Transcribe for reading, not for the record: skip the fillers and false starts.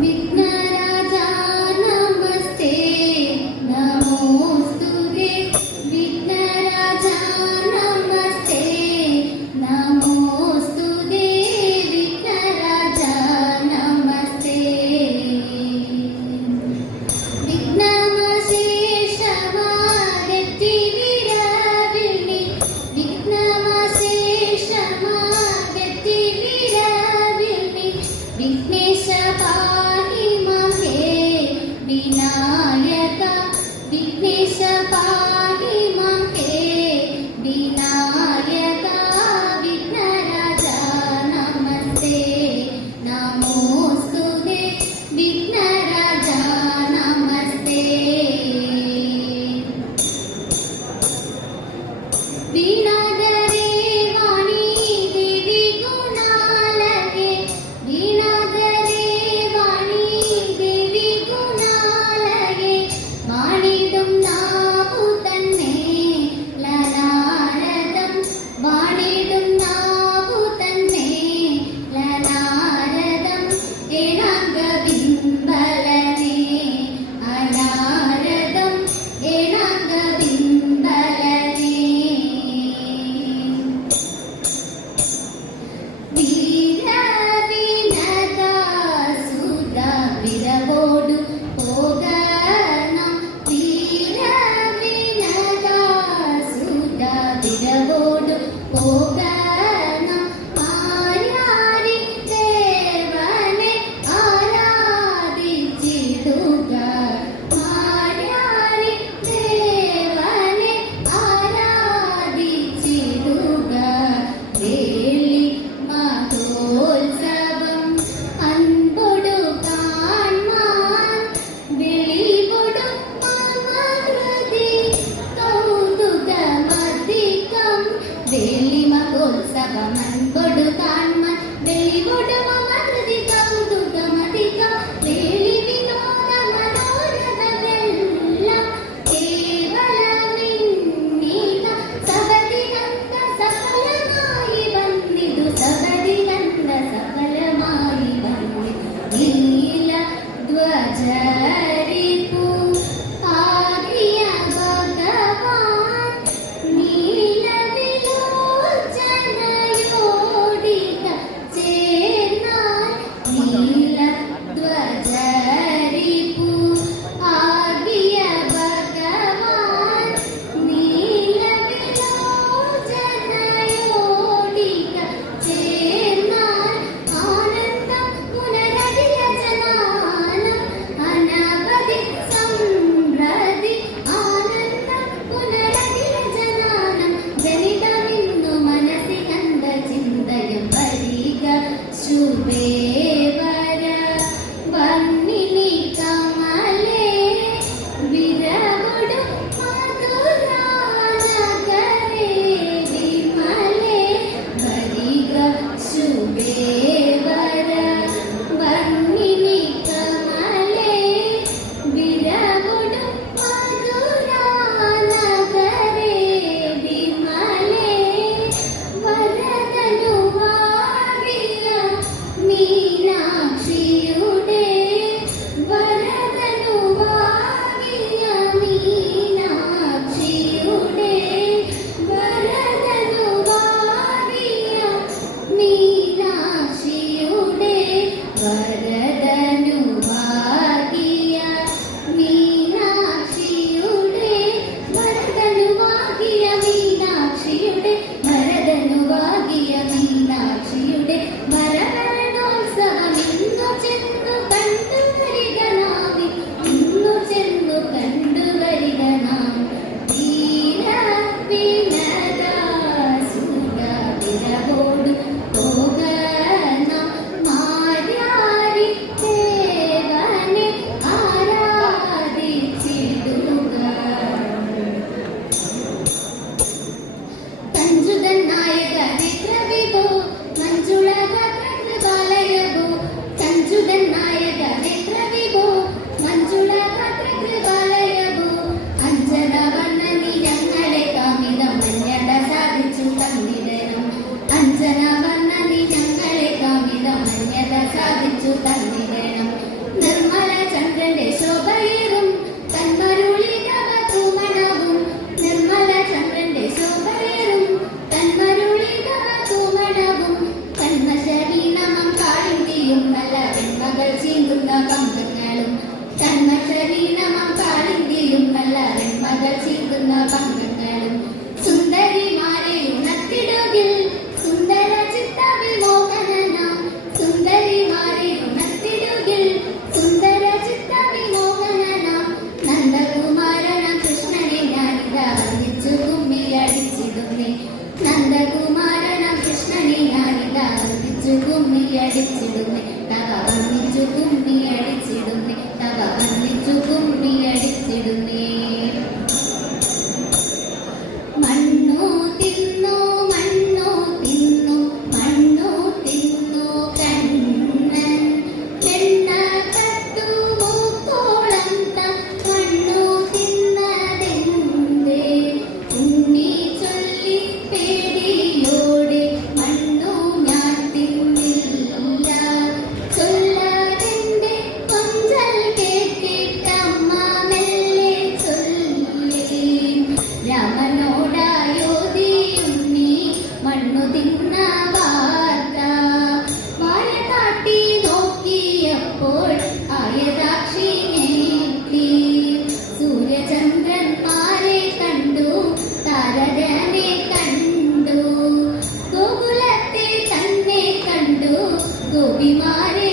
विघ्नराजा नमस्ते नमोस्तुते विघ्नराजा नमस्ते नमोस्तुते विघ्नराजा नमस्ते विघ्नमशेषमागति विरविणि विघ्नमशेषमागति विरविणि विघ्नेश पाहि मां हे विनायक विघ्नेश पाहि मां हे विनायक विघ्नराजा नमस्ते नमोस्तुते विघ्नराजा नमस्ते वीणाधरे वाणी देवी गुणालये वीणाधरे वाणी देवी गुणालये वाणिडुं नावु तन्ने ललारदं वाणिडुं नावु तन्ने ललारदं एणाङ्गबिम्बलने अनारदं एणाङ्गबिम्बलने വീരവിനദാ സുധാ വിരവോടു പോകണം വീരവിനദാ സുധാ വിരവോടു പോകണം ആരാരി ദേവനെ ആരാധിച്ചിടുക ആരാരി ദേവനെ ആരാധിച്ചിടുക വേളി മഹോത്സവം അൻപൊടു കാൺമാൻ വെളികൊടു മമകൃതി കൗതുകമധികം വേളി മഹോത്സവം അൻപൊടു കാൺമാൻ വെളികൊടു മമകൃതി കൗതുകമധികം വേളി വിനോദ മനോരഥമെല്ലാം കേവലമിന്നീക സഹദിനന്ദ സഫലമായി വന്നിതു സഹദിനന്ദ സഫലമായി വന്നിതു നീല ധ്വജരിപു ആദിയ ഭഗവാൻ നീലവിലോചനയോടിക ചേർന്നാൽ നീല ധ്വജരിപു ആദിയ ഭഗവാൻ നീലവിലോചനയോടിക ചേർന്നാൽ ആനന്ദം പുനരധിയ ജനാനം അനവധി സമൃദ്ധി ആനന്ദം പുനരധിയ ജനാനം ജനിതമിന്നു മനസ്സി കണ്ട ചിന്തയും വരിക ശുഭേവര വർണ്ണിനി കമലേ വിരവൊടു മധുരാനഗരേ വിമലേ വരിക ശുഭേവര വർണ്ണിനി കമലേ വിരവൊടു മധുരാനഗരേ വിമലേ വരദനുവാകിയ മീനാക്ഷിയുടെ വരദനുവാകിയ മീനാക്ഷിയുടെ വരദനുവാകിയ മീനാക്ഷിയുടെ വരദനുവാകിയ മീനാക്ഷിയുടെ വരദനുവാകിയ മീനാക്ഷിയുടെ വരദനുവാകിയ മീനാക്ഷിയുടെ വരവരണോത്സവം ഇന്നു ചെന്നു കണ്ടുവരിക നാം ഇന്നു ചെന്നു കണ്ടുവരിക നാം വീരവിനദാ സുധാ വിരവോടു പോകണം മാര്യാരി ദേവനെ ആരാധിച്ചിടുക കഞ്ചുതൻ നായക നേത്രവിഭോ മഞ്ജുളക കൃപാലയഭോ കഞ്ചുതൻ നായക നേത്രവിഭോ മഞ്ജുളക കൃപാലയഭോ അഞ്ജന വർണ്ണനി ഞങ്ങളെ കാമിതം മന്യത സാധിച്ചു തന്നിടണം അഞ്ജന വർണ്ണനി ഞങ്ങളെ കാമിതം മന്യത സാധിച്ചു തന്നിടണം നല്ല വെൺമകൾ ചീന്തുന്ന പങ്കങ്ങളും തന്മശരീരമാം കാളിന്തിയും നല്ല വെൺമകൾ ചീന്തുന്ന പങ്കങ്ങളും സുന്ദരിമാരെ ഉണർത്തിടുകിൽ സുന്ദര ചിത്ത വിമോഹനനാം സുന്ദരിമാരെ ഉണർത്തിടുകിൽ സുന്ദര ചിത്ത വിമോഹനനാം നന്ദകുമാരനാം കൃഷ്ണനെ ഞാനിതാ വന്ദിച്ചു കുമ്മിയടിച്ചിടുന്നേ നന്ദകുമാരനാം കൃഷ്ണനെ ഞാനിതാ വന്ദിച്ചു കുമ്മിയടിച്ചിടുന്നേ തവ വന്ദിച്ചു കുമ്മിയടിച്ചിടുന്നേ തവ വന്ദിച്ചു കുമ്മിയടിച്ചിടുന്നേ മണ്ണു തിന്നു മണ്ണു തിന്നു മണ്ണു തിന്നു കണ്ണൻ വെണ്ണ കത്തു മൂക്കോളം മണ്ണു തിന്നതെന്തേ ഉണ്ണി ചൊല്ലി പേടിയോടെ മണ്ണു ഞാൻ തിന്നില്ല ചൊല്ലാതെന്റെ കൊഞ്ചൽ കേട്ടിട്ടമ്മ മെല്ലെ ചൊല്ലി രാമനോടായോതിയുണ്ണി മണ്ണു തിന്ന വാർത്ത വായ കാട്ടി നോക്കിയപ്പോൾ ആയതാക്ഷി ഞെട്ടി സൂര്യചന്ദ്രന്മാരെ കണ്ടു താരകനെ കണ്ടു ഗോകുലത്തെ തന്നെ കണ്ടു ഗോപിമാരെ